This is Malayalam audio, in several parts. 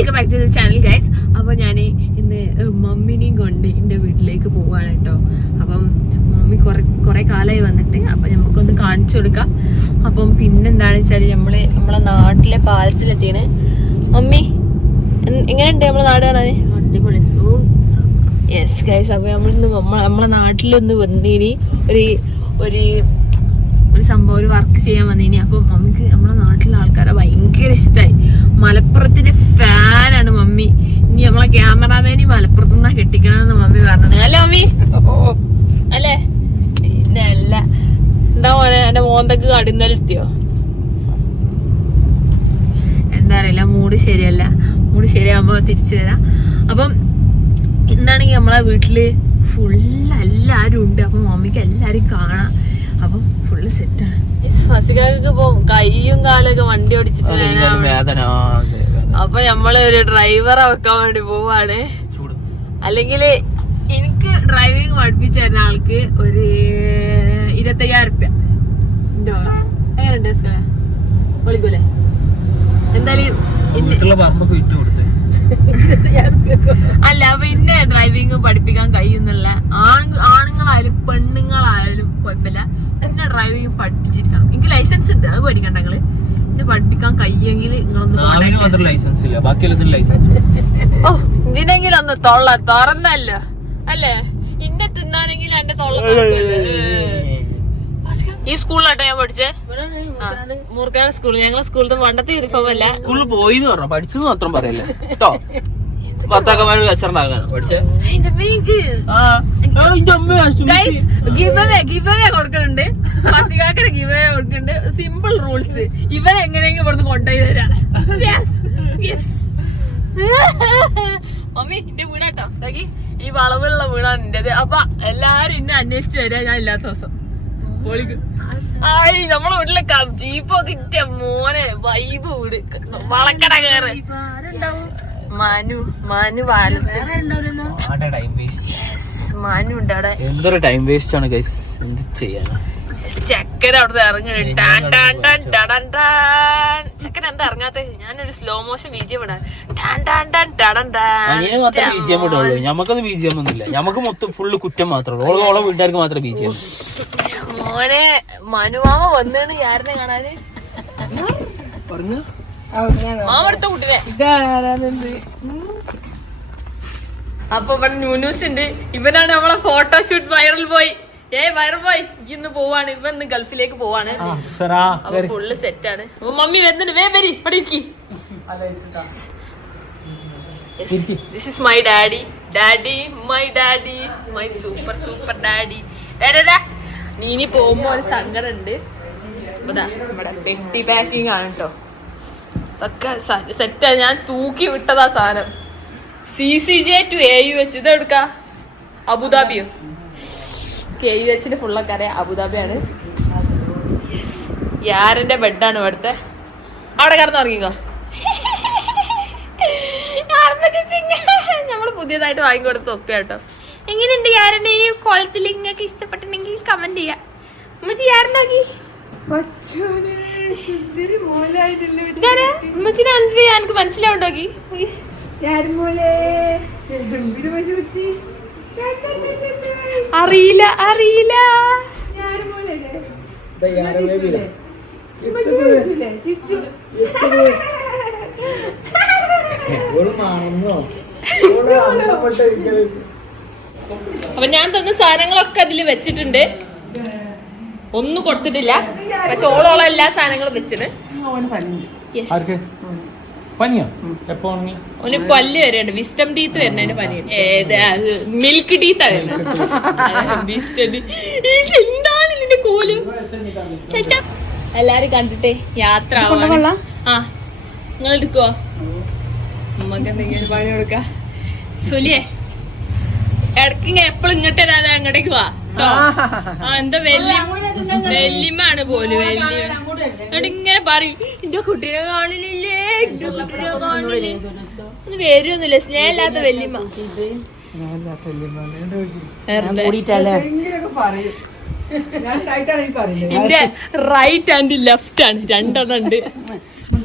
Welcome back to the channel guys. അപ്പോൾ ഞാൻ ഇന്ന് മമ്മിനെയും കൊണ്ട് എൻ്റെ വീട്ടിലേക്ക് പോവാണ് കേട്ടോ. അപ്പം മമ്മി കുറേ കാലമായി വന്നിട്ട് അപ്പം നമുക്കൊന്ന് കാണിച്ചു കൊടുക്കാം. അപ്പം പിന്നെന്താണെന്ന് വെച്ചാൽ നമ്മളെ നാട്ടിലെ പാലത്തിലെത്തിയാണ്. മമ്മി എങ്ങനെയുണ്ട് നമ്മളെ നാട് കാണാൻ? അടിപൊളി. യെസ് ഗൈസ്, അപ്പോൾ നമ്മളെ നാട്ടിലൊന്ന് വന്നിനി ഒരു സംഭവം, ഒരു വർക്ക് ചെയ്യാൻ വന്നിനി. അപ്പം മമ്മിക്ക് നമ്മളെ നാട്ടിലെ ആൾക്കാരെ ഭയങ്കര ഇഷ്ടമായി. മലപ്പുറത്തിന്റെ ഫാനാണ് മമ്മി. ഇനി നമ്മളെ ക്യാമറാമാനി മലപ്പുറത്ത് നിന്നാ കെട്ടിക്കണമെന്ന് മമ്മി പറഞ്ഞത്. അല്ലേ മമ്മി? അല്ലേ? അല്ല എന്താ മോനെ, എന്റെ മോന്തക്ക് കടിന്നലെത്തിയോ? എന്താ അറിയില്ല, മൂഡ് ശരിയല്ല. മൂഡ് ശരിയാകുമ്പോ തിരിച്ചു വരാം. അപ്പം ഇന്നാണെങ്കിൽ നമ്മളെ വീട്ടില് ഫുള്ള് എല്ലാരും ഉണ്ട്. അപ്പൊ മമ്മിക്ക് എല്ലാരും കാണാം. അപ്പം ഫുള്ള് സെറ്റാണ്. ഫസികക്ക് ഇപ്പൊ കൈയും കാലൊക്കെ വണ്ടി ഓടിച്ചിട്ട് അപ്പൊ നമ്മള് ഒരു ഡ്രൈവറെ വെക്കാൻ വേണ്ടി പോവാണ്. അല്ലെങ്കിൽ എനിക്ക് ഡ്രൈവിംഗ് പഠിപ്പിച്ചു തരുന്ന ആൾക്ക് ഒരു 25,000 റുപ്യ. എങ്ങനെയുണ്ട് വിളിക്കൂലേ? എന്തായാലും അല്ല, പിന്നെ ഡ്രൈവിംഗ് പഠിപ്പിക്കാൻ കഴിയുന്നില്ല. ആണുങ്ങളായാലും പെണ്ണുങ്ങളായാലും കുഴപ്പമില്ല, എന്നെ ഡ്രൈവിംഗ് പഠിപ്പിച്ചിരിക്കണം. എനിക്ക് ലൈസൻസ് ഉണ്ട്, അത് പഠിക്കണ്ട. നിങ്ങള് എന്നെ പഠിപ്പിക്കാൻ കഴിയെങ്കിൽ നിങ്ങളൊന്ന് ലൈസൻസ് ഇല്ല, ബാക്കി ലൈസൻസ്. ഓ, ഇതിനെങ്കിലും ഒന്ന് തുറന്നല്ലോ അല്ലേ? ഇന്നെ തിന്നാനെങ്കിലും എന്റെ തൊള്ള. ഈ സ്കൂളിലാട്ടോ ഞാൻ പഠിച്ചേ, മൂർക്കാട് സ്കൂൾ. ഞങ്ങളെ സ്കൂളിൽ പണ്ടത്തെ യൂണിഫോം അല്ല. സ്കൂളിൽ പോയി പഠിച്ചെന്ന് മാത്രം പറയല്ലേ കേട്ടോ. കൊടുക്കുന്നുണ്ട്, ഫസികാക്കിന് ഗിവ് അവേ കൊടുക്കുന്നുണ്ട്. Simple rules. ഇവരെങ്ങനെയെങ്കിലും ഇവിടുന്ന് കൊണ്ടുപോയി തരാം. മമ്മി എന്റെ വീടാട്ടോ, ഈ വളവുള്ള വീടാണ് എന്റേത്. അപ്പൊ എല്ലാരും ഇന്നെ അന്വേഷിച്ചു വരാ ഞാൻ ഇല്ലാത്ത ദിവസം. നമ്മളെ വീട്ടിലെ ജീപ്പൊക്കെ ഇറ്റ മോനെ വൈബ് വീട്. വളക്കട കയറ് മനു ഉണ്ട് അവിടെ. എന്തൊരു ടൈം വേസ്റ്റ് ആണ് ഗൈസ്, എന്ത് ചെയ്യാനാ. ചക്കര അവിടുത്തെ ഇറങ്ങി. ചക്കര എന്താ ഇറങ്ങാത്ത? ഞാനൊരു സ്ലോ മോഷൻ ബീജിയം ഇടാൻ. ഞമ്മക്കത് ബീജിയം ഒന്നുമില്ല, ഞമ്മക്ക് മൊത്തം ഫുള്ള് കുറ്റം മാത്രമേ ഉള്ളൂ. ഓളെ വീട്ടുകാർക്ക് മാത്രമേ ബീജിയം. മോനെ മനുമാമ വന്നാണ് യാരനെ കാണാന്. മാമടുത്ത കുട്ടിനെ. അപ്പൊ ഇവിടെ ന്യൂസ് ഉണ്ട്. ഇവനാണ് നമ്മളെ photoshoot viral boy. Viral boy ഇന്ന് പോവാണ്. ഇവൻ ഇന്ന് ഗൾഫിലേക്ക് പോവാണ്. ഫുള്ള് സെറ്റാണ്. മമ്മി വരുന്നുണ്ട്. വരി പഠിക്ക്. This is my daddy. My daddy, my super daddy. നീ ഇനി പോകുമ്പോ ഒരു സങ്കടം ഉണ്ട്. ഇവിടെ പെട്ടി പാക്കിംഗ് ആണ് കേട്ടോ. ഒക്കെ സെറ്റാണ്. ഞാൻ തൂക്കി വിട്ടതാ സാധനം. CCJ to AUH. ഇത് എടുക്ക അബുദാബിയോ? KUH ഫുള്ളൊക്കെ അറിയാം, അബുദാബിയാണ്. യാരന്റെ ബെഡാണ് ഇവിടുത്തെ. അവിടെ കിടന്നുറങ്ങിക്കോ. നമ്മള് പുതിയതായിട്ട് വാങ്ങിക്കൊടുത്ത് തൊപ്പിയാട്ടോ. എങ്ങനെയുണ്ട് യാരനെ? ഈ കോലത്തിൽ ഇങ്ങക്ക് ഇഷ്ടപ്പെട്ടിട്ടുണ്ടെങ്കിൽ കമന്റ് ചെയ്യാം. ഉമ്മച്ചി യാരൻ നോക്കി. ഉമ്മച്ചിനെ കണ്ടിട്ട് എനിക്ക് മനസ്സിലാവുണ്ടോക്കി? അറിയില്ല. അപ്പൊ ഞാൻ തന്ന സാധനങ്ങളൊക്കെ അതില് വെച്ചിട്ടുണ്ട്. ഒന്നും കൊടുത്തിട്ടില്ല, പക്ഷെ ഓളോളം എല്ലാ സാധനങ്ങളും വെച്ചിട്ട്. ഓന് പല്ല് വരുന്നുണ്ട്, വിസ്റ്റം ടീത്ത് വരുന്നതിന് പനി. മിൽക്ക് ടീത്താ വരുന്നത്. എന്താണ് ഇതിന്റെ കോലും? എല്ലാരും കണ്ടിട്ടേ യാത്ര ആവാണ്. ആ, നിങ്ങൾ എടുക്കുവോ? നമ്മക്ക് എന്തെങ്കിലും പണി കൊടുക്ക. സുലിയേ ഇടയ്ക്ക് എപ്പോഴും ഇങ്ങോട്ട് വരാതെ അങ്ങോട്ടേക്ക് വാ. എന്താ വെല്ലിമാണ് പോലും. എന്നിട്ട് ഇങ്ങനെ പറയും, എന്റെ കുട്ടീനെ കാണില്ലേ, ഒന്ന് വരുമൊന്നുമില്ല. സ്നേഹമില്ലാത്ത വെല്ലിമ്മ. എന്റെ റൈറ്റ് ആൻഡ് ലെഫ്റ്റ് ആണ്, രണ്ടെണ്ണം ഉണ്ട്.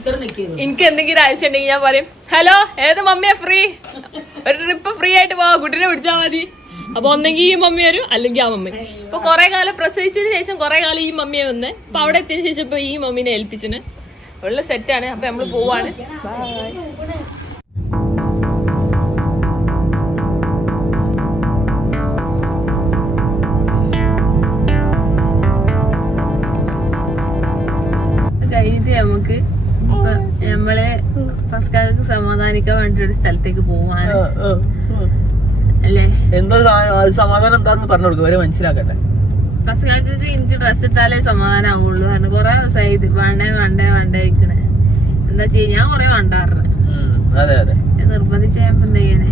എനിക്ക് എന്തെങ്കിലും ആവശ്യം ഉണ്ടെങ്കിൽ ഞാൻ പറയും ഹലോ ഏത് മമ്മിയാ ഫ്രീ, ഒരു ട്രിപ്പ് ഫ്രീ ആയിട്ട് പോവാ, കുട്ടീനെ പിടിച്ചാൽ മതി. അപ്പൊ ഒന്നെങ്കിൽ ഈ മമ്മി വരും അല്ലെങ്കിൽ ആ മമ്മി. ഇപ്പൊ കൊറേ കാലം പ്രസവിച്ചതിന് ശേഷം കൊറേ കാലം ഈ മമ്മിയെ വന്ന്, അപ്പൊ അവിടെ എത്തിയതിനു ശേഷം ഇപ്പൊ ഈ മമ്മീനെ ഏൽപ്പിച്ചിന്. ഉള്ള സെറ്റാണ്. അപ്പൊ നമ്മള് പോവാണ്. കഴിഞ്ഞിട്ട് നമുക്ക് ഇപ്പൊ നമ്മള് ഫസ്കാക്ക് സമാധാനിക്കാൻ വേണ്ടി ഒരു സ്ഥലത്തേക്ക് പോവാണ് അല്ലേ? എന്താ സമാധാനം എന്താന്ന് പറഞ്ഞു കൊടുക്കും, വരെ മനസ്സിലാക്കട്ടെ. ഫസ്കാക്ക് എനിക്ക് ഡ്രസ് ഇട്ടാലേ സമാധാനം ആവുള്ളൂ. കാരണം കൊറേ ദിവസമായി ഇത് വേണ്ടേ വയ്ക്കണേ. എന്താ ചെയ്യാ, ഞാൻ കൊറേ വേണ്ടാറ് നിർബന്ധിച്ച ഞാൻ എന്താ ചെയ്യണേ?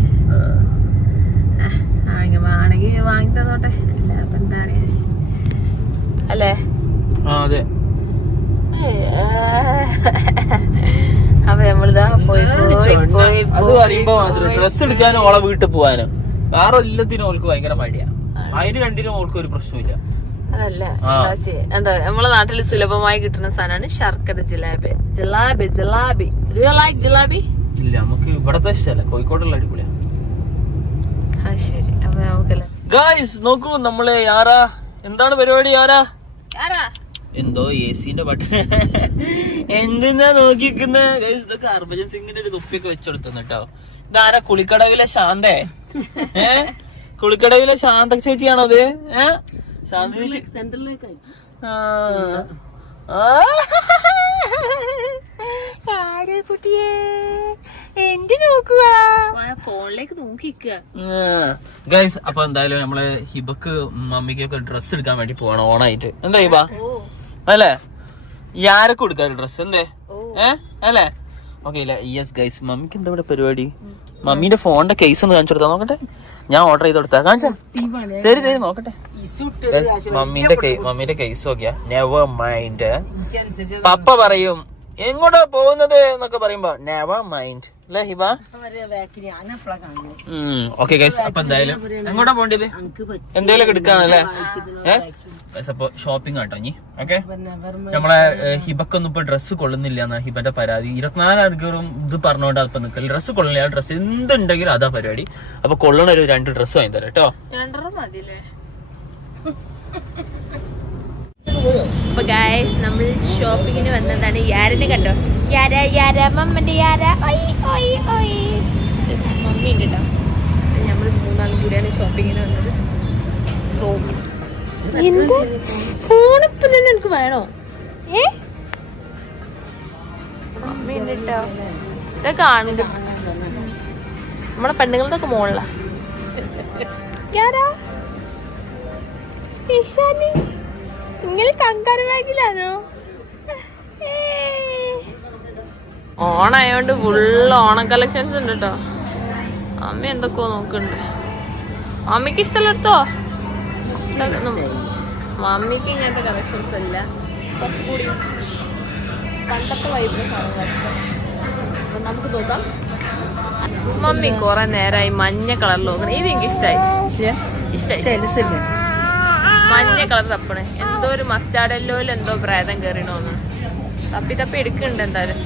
ആണെങ്കിൽ വാങ്ങി തന്നോട്ടെ, അല്ല അപ്പൊ എന്താ അറിയാ അല്ലേ? അപ്പൊ നമ്മളിതാ ഡ്രസ് എടുക്കാനും ഓളെ വീട്ടിൽ പോവാനും വേറെ എല്ലാത്തിനും ഓൾക്ക് ഭയങ്കര മടിയാ. അതിന് രണ്ടിനും ഓൾക്ക് ഒരു പ്രശ്നമില്ല. അതല്ല എന്താ നമ്മളെ നാട്ടിൽ സുലഭമായി കിട്ടുന്ന സാധനമാണ് ശർക്കര ജിലാബി. ജിലാബി ജിലാബി ജിലാബി ഇല്ല, നമുക്ക് ഇവിടത്തെ ഇഷ്ടമല്ല, കോഴിക്കോടുള്ള അടിപൊളിയാ. ശരി, അപ്പൊ നമുക്കല്ലേ ഗായ്സ് നോക്കൂ, നമ്മള് യാറാ എന്താണ് പരിപാടി? യാറാ എന്തോ എസിന്റെ ബട്ടൺ എന്തിനാ നോക്കിക്കുന്ന? ഇതൊക്കെ ഹർഭജൻ സിംഗിന്റെ ഒരു തുപ്പിയൊക്കെ വെച്ചെടുത്തുന്നു കേട്ടോ. ഇതാരാ? കുളിക്കടവിലെ ശാന്തേ? കുളിക്കടവിലെ ശാന്ത ചേച്ചിയാണോ അത്? ശാന്ത ചേച്ചി കുട്ടിയെ എന്ത് നോക്കുക? ഫോണിലേക്ക് നോക്കിക്കുക. ഗൈസ് അപ്പൊ എന്തായാലും നമ്മള് ഹിബക്ക് മമ്മിക്കൊക്കെ ഡ്രസ് എടുക്കാൻ വേണ്ടി പോവാണ് ഓണായിട്ട്. എന്താ ഹിബ അല്ലേ? ആരൊക്കെ കൊടുക്കാറ് ഡ്രസ് എന്തേ? അല്ലേ? ഓക്കെ ഇല്ല. യെസ് ഗൈസ്, മമ്മിക്ക് എന്താ ഇവിടെ പരിപാടി? മമ്മീന്റെ ഫോണിന്റെ കേസ് ഒന്ന് കാണിച്ചു കൊടുത്താ നോക്കട്ടെ. ഞാൻ ഓർഡർ ചെയ്ത് കൊടുത്താ കാണിച്ചാ തരി നോക്കട്ടെ. മമ്മീന്റെ കേസ് നോക്കിയാ നെവർ മൈൻഡ്. പപ്പ പറയും എങ്ങോട്ടാ പോകുന്നത് എന്നൊക്കെ പറയുമ്പോ നെവർ മൈൻഡ് അല്ലേ ഹിബ? ഓക്കെ ഗൈസ്, അപ്പൊ എന്തായാലും എങ്ങോട്ടാ പോണ്ടത്? എന്തെങ്കിലും എടുക്കാണല്ലേ? അപ്പൊ ഷോപ്പിംഗ് ആട്ടോ ഇനി. ഓക്കെ, നമ്മളെ ഹിബക്കൊന്നും ഇപ്പൊ ഡ്രസ്സ് കൊള്ളുന്നില്ല എന്നാ ഹിബന്റെ പരാതി. 24 മണിക്കൂറും ഇത് പറഞ്ഞോണ്ട് അപ്പൊ നിൽക്കല്. ഡ്രസ്സ് കൊള്ളുന്നില്ല, ഡ്രസ്സ് എന്തുണ്ടെങ്കിലും അതാ പരിപാടി. അപ്പൊ കൊള്ളണ ഒരു 2 ഡ്രസ്സ് വാങ്ങി തരാം കേട്ടോ. അപ്പൊ ഗൈസ് നമ്മൾ ഷോപ്പിങ്ങിന് വന്നതാണ്. യാരനെ കണ്ടോ? മമ്മന്റെ മമ്മി ഉണ്ട് കേട്ടോ. നമ്മൾ 3 ആളും കൂടിയാണ് ഷോപ്പിങ്ങിന് വന്നത്. ഫോണിപ്പോ തന്നെ എനിക്ക് വേണോ? മമ്മി ഉണ്ട് കേട്ടോ. ഇതൊക്കെ ആണെങ്കിൽ നമ്മളെ പെണ്ണുങ്ങളതൊക്കെ മോളിലാ. നിങ്ങൾ കങ്കാരു ബാഗിലാണോ? ഓണായോണ്ട് ഫുള്ള് ഓണം കളക്ഷൻസ് ഉണ്ട് കേട്ടോ. അമ്മ എന്തൊക്കെയോ നോക്കുന്നുണ്ട്. മമ്മിക്ക് ഇഷ്ടമല്ലോ. മമ്മിക്ക് ഇങ്ങനത്തെ കളക്ഷൻസ് അല്ല, കുറച്ചുകൂടി പണ്ടത്തെ വൈബിന്റെ സാധനങ്ങളൊക്കെ. അപ്പൊ നമുക്ക് നോക്കാം. മമ്മി കുറെ നേരമായി മഞ്ഞ കളറിൽ നോക്കണം. ഇത് എനിക്ക് ഇഷ്ടായി. മഞ്ഞ കളർ തപ്പണേ. എന്തോ ഒരു മസ്റ്റാർഡ് യെല്ലോയിൽ എന്തോ പ്രേതം കയറിണോന്ന് തപ്പി എടുക്കുന്നുണ്ട്. എന്തായാലും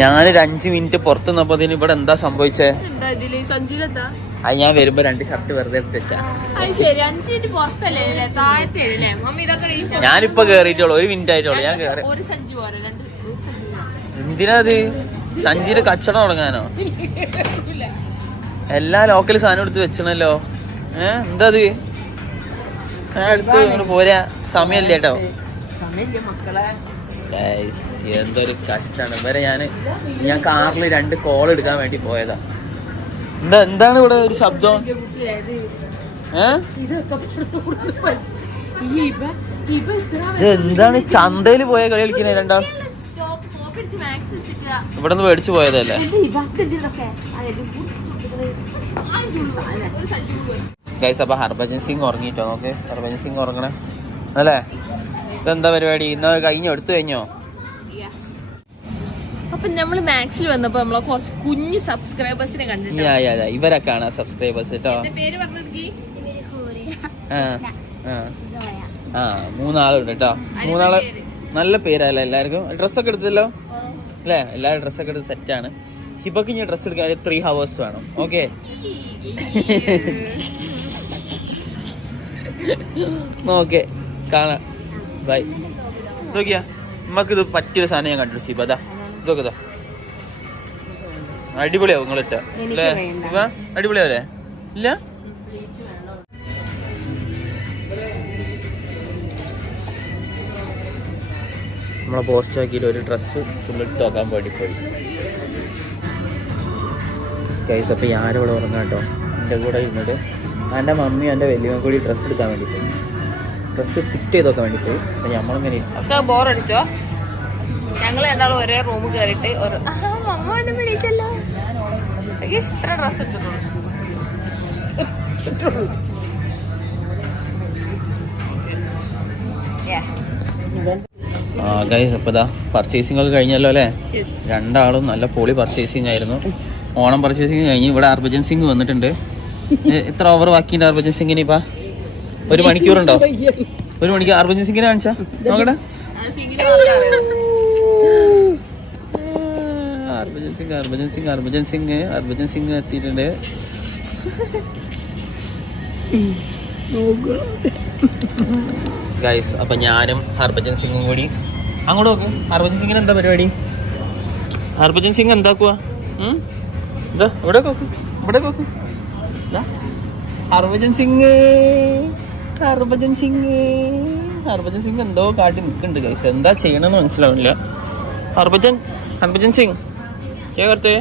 ഞാനൊരു 5 മിനിറ്റ് പുറത്ത് നിന്നപ്പോതിന് ഇവിടെ എന്താ സംഭവിച്ചേ? അത് ഞാൻ വരുമ്പോ 2 ഷർട്ട് വെറുതെ എടുത്തുവെച്ചാ. ഞാനിപ്പൊ കേറിയിട്ടുള്ളൂ, 1 മിനിറ്റ് ആയിട്ടുള്ളൂ ഞാൻ കേറി. എന്തിനാ അത്? സഞ്ചിയുടെ കച്ചവടം തുടങ്ങാനോ? എല്ലാ ലോക്കൽ സാധനം എടുത്ത് വെച്ചണല്ലോ. എന്താ അത്? എടുത്ത് പോരാ, സമയല്ലേ കേട്ടോ. എന്തൊരു കഷ്ടാണ് ഇവരെ. ഞാൻ കാറിൽ 2 കോൾ എടുക്കാൻ വേണ്ടി പോയതാ. എന്താണ് ഇവിടെ ഒരു ശബ്ദം? എന്താണ് ചന്തയില് പോയ കളി കളിക്കുന്നത് രണ്ടാൾ? ഇവിടെ നിന്ന് മേടിച്ചു പോയതല്ലേ? ഗൈസ് അപ്പൊ ഹർഭജൻ സിംഗ് ഉറങ്ങിട്ടോ. നോക്ക്, ഹർഭജൻ സിംഗ് ഉറങ്ങണേ അല്ലേ? ഇതെന്താ പരിപാടി? ഇന്ന് എടുത്തു കഴിഞ്ഞോ? അപ്പൊ നമ്മള് മാക്സിൽ വന്നപ്പോ നമ്മളെ കുറച്ച് കുഞ്ഞു സബ്സ്ക്രൈബേഴ്സിനെ കണ്ടിട്ട് ഇവരൊക്കെയാണ് സബ്സ്ക്രൈബേഴ്സ് കേട്ടോ. ആ 3 ആളുണ്ട് കേട്ടോ. 3 ആള് നല്ല പേരല്ലേ എല്ലാവർക്കും. ഡ്രസ്സൊക്കെ എടുത്തല്ലോ അല്ലേ? എല്ലാവരും ഡ്രസ്സൊക്കെ എടുത്ത് സെറ്റാണ്. ഹിബക്ക് ഇനി ഡ്രസ്സ് എടുക്കാൻ 3 hours വേണം. ഓക്കെ ഓക്കെ കാണാം. ബൈ. നോക്കിയാ നമുക്ക് ഇത് പറ്റിയൊരു സാധനം ഞാൻ കണ്ടു ഹിബ. അതാ ഇതൊക്കെ ഇതാ അടിപൊളിയാവും നിങ്ങളിട്ട അല്ലേ ഹിബ? അടിപൊളിയാവല്ലേ? ഇല്ല നമ്മളെ പോസ്റ്റ് ആക്കിയിട്ട് ഒരു ഡ്രസ്സ് ഫുള്ളിട്ട് നോക്കാൻ വേണ്ടി പോയി ഗൈസ്. അപ്പോൾ ഞാനും ഇവിടെ ഉറങ്ങാം കേട്ടോ. എൻ്റെ കൂടെ ഇരുന്നിട്ട് എൻ്റെ മമ്മി എൻ്റെ വലിയ കൂടി ഡ്രസ്സ് എടുക്കാൻ വേണ്ടി പോയി. ഡ്രസ്സ് ഫിറ്റ് ചെയ്ത് നോക്കാൻ വേണ്ടി പോയി. അപ്പോൾ നമ്മളിങ്ങനെ ഒക്കെ ബോറടിച്ചോ? ഞങ്ങൾ രണ്ടാളും ഒരേ റൂം കയറിയിട്ട് ഇത്ര ഡ്രസ് ഇട്ടിട്ടുള്ളൂ. ഗൈസ് അപ്പോൾ ഇതാ പർച്ചേസിംഗ് ഒക്കെ കഴിഞ്ഞല്ലോ അല്ലേ? രണ്ടാളും നല്ല പൊളി പർച്ചേസിങ് ആയിരുന്നു. ഓണം പർച്ചേസിങ് കഴിഞ്ഞ് ഇവിടെ ഹർഭജൻ സിംഗ് വന്നിട്ടുണ്ട്. എത്ര ഓവർ ബാക്കിയുണ്ട് ഹർഭജൻ സിംഗിന്? ഇപ്പം 1 മണിക്കൂറുണ്ടോ? 1 മണിക്കൂർ ഹർഭജൻ സിംഗിനെ കാണിച്ചാ നോക്കട്ടെ. ഹർഭജൻ സിംഗ് എത്തിയിട്ടുണ്ട്. ഗൈസ് അപ്പൊ ഞാനും ഹർഭജൻ സിംഗും കൂടി അങ്ങോട്ട് നോക്ക്. ഹർഭജൻ സിംഗിന് എന്താ പരിപാടി? ഹർഭജൻ സിംഗ് എന്താക്കുവാ? ഇതാ ഇവിടെ നോക്ക്, ഇവിടെ നോക്ക്. ഹർഭജൻ സിംഗ് ഹർഭജൻ സിംഗ് ഹർഭജൻ സിംഗ് എന്തോ കാട്ടി നിൽക്കുന്നുണ്ട് ഗൈസ്. എന്താ ചെയ്യണമെന്ന് മനസ്സിലാവില്ല. ഹർഭജൻ സിംഗ് കേർത്തേ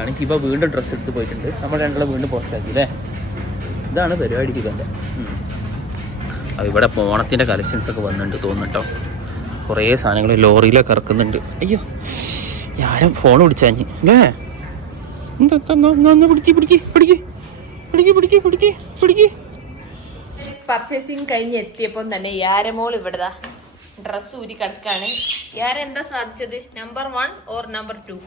ആണെങ്കിൽ ഇപ്പൊ വീണ്ടും ഡ്രസ്സ് എടുത്ത് പോയിട്ടുണ്ട്. നമ്മൾ രണ്ടാളും വീണ്ടും പോസ്റ്റ് ആക്കി അല്ലേ? ഇതാണ് പരിപാടിക്ക് തന്നെ. അപ്പോൾ ഇവിടെ ഓണത്തിൻ്റെ കളക്ഷൻസ് ഒക്കെ വന്നിട്ടുണ്ട് തോന്നുന്നുട്ടോ. കുറേ സാധനങ്ങൾ ലോറിയിലൊക്കെ ഇറക്കുന്നുണ്ട്. അയ്യോ ഞാനും ഫോൺ പിടിച്ചാഞ്ഞ് അല്ലേ? പർച്ചേസിങ് കഴിഞ്ഞ് എത്തിയപ്പം തന്നെ യാരമോൾ ഇവിടെ ഡ്രസ് ഊരി കിടക്കാണ്. യാര എന്താ സാധിച്ചത്? Number 1 or number 2?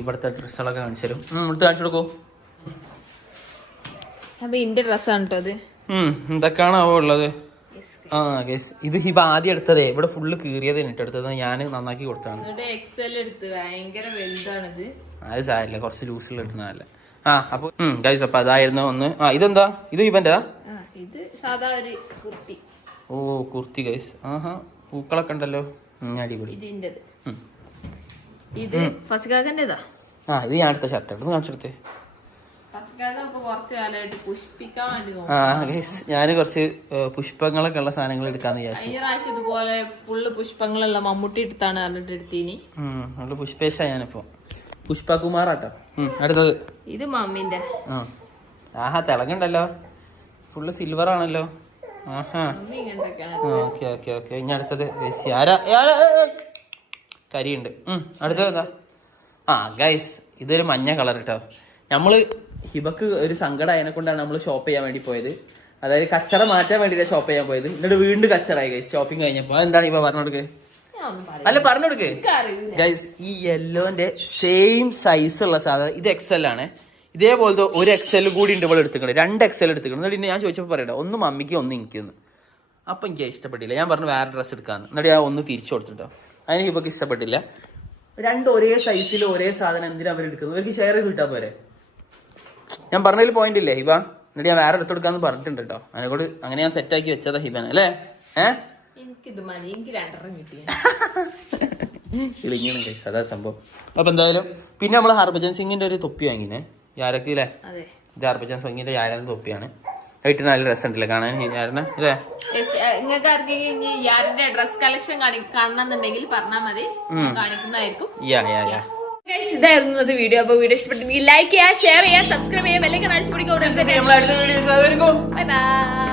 ഇവിടുത്തെ ഡ്രസ്സുകളൊക്കെ കാണിച്ചു തരും. കാണിച്ചു കൊടുക്കോ? അപ്പൊ ഇന്റെ ഡ്രസ്സാണ് കേട്ടോ അത്. എന്തൊക്കെയാണോ ഉള്ളത്? ആ ഗൈസ് ഇത് ഹിബ ആദ്യം എടുത്തതേ ഇവിടെ ഫുള്ള് കീറിയത് എടുത്തത്. ഞാൻ നന്നാക്കി കൊടുത്താണ്. എക്സൽ എടുത്ത് ഭയങ്കര വലുതാണിത്. അത് സാരില്ല, കുറച്ച് ലൂസിൽ എടുക്കുന്നതല്ല. ആ അപ്പൊ ഗൈസ് അപ്പൊ അതായിരുന്നു ഒന്ന്. ഇതെന്താ? ഇത് ഹിബന്റെ ഇത് സാധാ ഒരു കുർത്തി. ഓ കുർത്തി ഗൈസ്. ആഹാ പൂക്കളൊക്കെ ഉണ്ടല്ലോ, അടിപൊളി. ഇതിന്റെത് ഇത് ഫസ്കാകന്റേതാ. ഇത് ഞാൻ എടുത്ത ഷർട്ട് എടുത്ത് കാണിച്ചെടുത്തേ. ഞാന് കുറച്ച് പുഷ്പങ്ങളൊക്കെ ഉള്ള സാധനങ്ങൾ എടുക്കാന്ന് വിചാരിച്ചു. ഇതുപോലെ ഫുള്ള് പുഷ്പങ്ങളുള്ള മമ്മൂട്ടി എടുത്താണ് എടുത്തീനി. പുഷ്പേശ ഞാനിപ്പോ പുഷ്പകുമാറാട്ടോ. അടുത്തത് ഇത് മമ്മിന്റെ. ആഹാ തിളങ്ങണ്ടല്ലോ, ഫുള്ള് സിൽവർ ആണല്ലോ. ആഹാ ഓക്കെ ഓക്കെ ഓക്കെ. ഇനി അടുത്തത് കരിയുണ്ട്. അടുത്തത് എന്താ? ഗൈസ് ഇതൊരു മഞ്ഞ കളർ കേട്ടോ. നമ്മള് ഹിബക്ക് ഒരു സങ്കടം അതിനെ കൊണ്ടാണ് നമ്മൾ ഷോപ്പ് ചെയ്യാൻ വേണ്ടി പോയത്. അതായത് കച്ചറ മാറ്റാൻ വേണ്ടിയിട്ടാണ് ഷോപ്പ് ചെയ്യാൻ പോയത്. എന്നിട്ട് വീണ്ടും കച്ചറായി ഗൈസ് ഷോപ്പിംഗ് കഴിഞ്ഞപ്പോ. എന്താണ് ഇപ്പൊ പറഞ്ഞു കൊടുക്ക്? അല്ല പറഞ്ഞു കൊടുക്ക് ഗൈസ്. ഈ യെല്ലോന്റെ സെയിം സൈസ് ഉള്ള സാധനം ഇത് XL ആണ്. ഇതേപോലത്തെ ഒരു XL കൂടി ഉണ്ട് ഇവിടെ എടുത്തിട്ടുണ്ട്. 2 XL എടുത്തിട്ടുണ്ട്. എന്നിട്ട് ഞാൻ ചോദിച്ചപ്പോൾ പറയട്ടെ, ഒന്ന് മമ്മിക്ക് ഒന്ന് എനിക്കൊന്ന്. അപ്പൊ എനിക്ക് ഇഷ്ടപ്പെട്ടില്ല. ഞാൻ പറഞ്ഞു വേറെ ഡ്രസ്സ് എടുക്കാന്ന്. എന്നിട്ട് ഞാൻ ഒന്ന് തിരിച്ചു കൊടുത്തിട്ടോ. അതിന് ഹിബക്ക് ഇഷ്ടപ്പെട്ടില്ല. 2 ഒരേ സൈസിൽ ഒരേ സാധനം എന്തിനാ അവർ എടുക്കുന്നത്? അവർക്ക് ഷെയർ ചെയ്ത് കിട്ടാൻ പോരെ. ഞാൻ പറഞ്ഞതിൽ പോയിന്റ് ഇല്ലേ ഹിബ? എന്നിട്ട് ഞാൻ വേറെ എടുത്തു കൊടുക്കാന്ന് പറഞ്ഞിട്ടുണ്ട് കേട്ടോ. അതിനെക്കൂടെ അങ്ങനെ ഞാൻ സെറ്റാക്കി വെച്ചതാ ഹിബന അല്ലേ? ഇളിങ്ങണം അതാ സംഭവം. അപ്പൊ എന്തായാലും പിന്നെ നമ്മള് ഹർഭജൻ സിംഗിന്റെ ഒരു തൊപ്പി വാങ്ങിനെ യാരക്ക് അല്ലേ? ഇത് ഹർഭജൻ സിംഗിന്റെ യാരന്റെ തൊപ്പിയാണ്. ആയിട്ട് നല്ല രസമുണ്ടല്ലേ കാണാൻ യാരനെ അല്ലേ? നിങ്ങൾക്ക് ആർക്കെങ്കിലും യാരിന്റെ ഡ്രസ് കളക്ഷൻ കാണണമെന്നുണ്ടെങ്കിൽ പറഞ്ഞാൽ മതി, കാണിക്കുന്നതായിരിക്കും. ഇതായിരുന്നു വീഡിയോ. അപ്പൊ വീഡിയോ ഇഷ്ടപ്പെട്ടെങ്കിൽ ലൈക്ക് ചെയ്യുക, ഷെയർ ചെയ്യുക, സബ്സ്ക്രൈബ് ചെയ്യുക, ബെല്ലൈക്കൺ അടിച്ചു പിടിക്കുക. Bye bye.